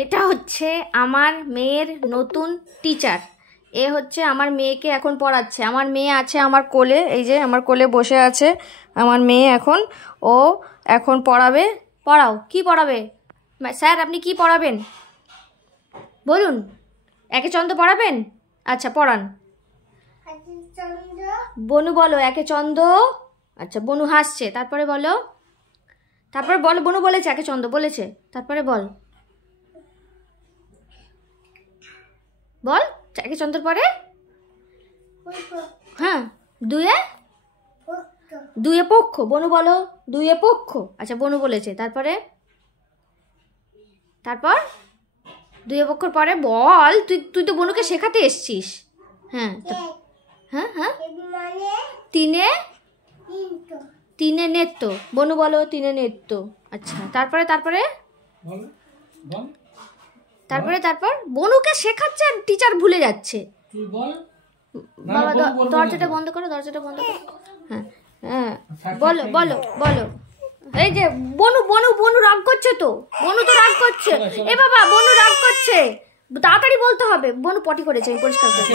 এটা হচ্ছে আমার মেয়ের নতুন টিচার। এ হচ্ছে আমার মেয়েকে এখন পড়াচ্ছে। আমার মেয়ে আছে আমার কোলে, এই যে আমার কোলে বসে আছে আমার মেয়ে। ও এখন পড়াবে। পড়াও, কি পড়াবে স্যার? আপনি কি পড়াবেন বলুন? একে চন্দ্র পড়াবেন? আচ্ছা পড়ান। বনু বলো একে চন্দ্র। আচ্ছা বনু হাসছে, তারপরে বলো, তারপরে বলো। বনু বলেছে একে চন্দ্র বলেছে, তারপরে বল বল একে চন্দ্র পরে। হ্যাঁ, দুয়ে দুয়ে পক্ষ। বনু বলো দুয়ে পক্ষ। আচ্ছা বনু বলেছে, তারপরে তারপর দুয়ে পক্ষর পরে বল। তুই তো বনুকে শেখাতে এসছিস। হ্যাঁ হ্যাঁ হ্যাঁ, তিনে তিনে নেত্য। বনু বলো তিনে নেত্য। আচ্ছা তারপরে তারপরে তারপরে তারপর বনুকে শেখাচ্ছে আর টিচার ভুলে যাচ্ছে। বাবা দরজাটা বন্ধ করো, দরজাটা বন্ধ করো। হ্যাঁ হ্যাঁ, বলো বলো বলো। এই যে বনু বনু বনু রাগ করছে তো, বনু তো রাগ করছে। এ বাবা বনু রাগ করছে, তাড়াতাড়ি বলতে হবে। বনু পটি করেছে, আমি পরিষ্কার করছি।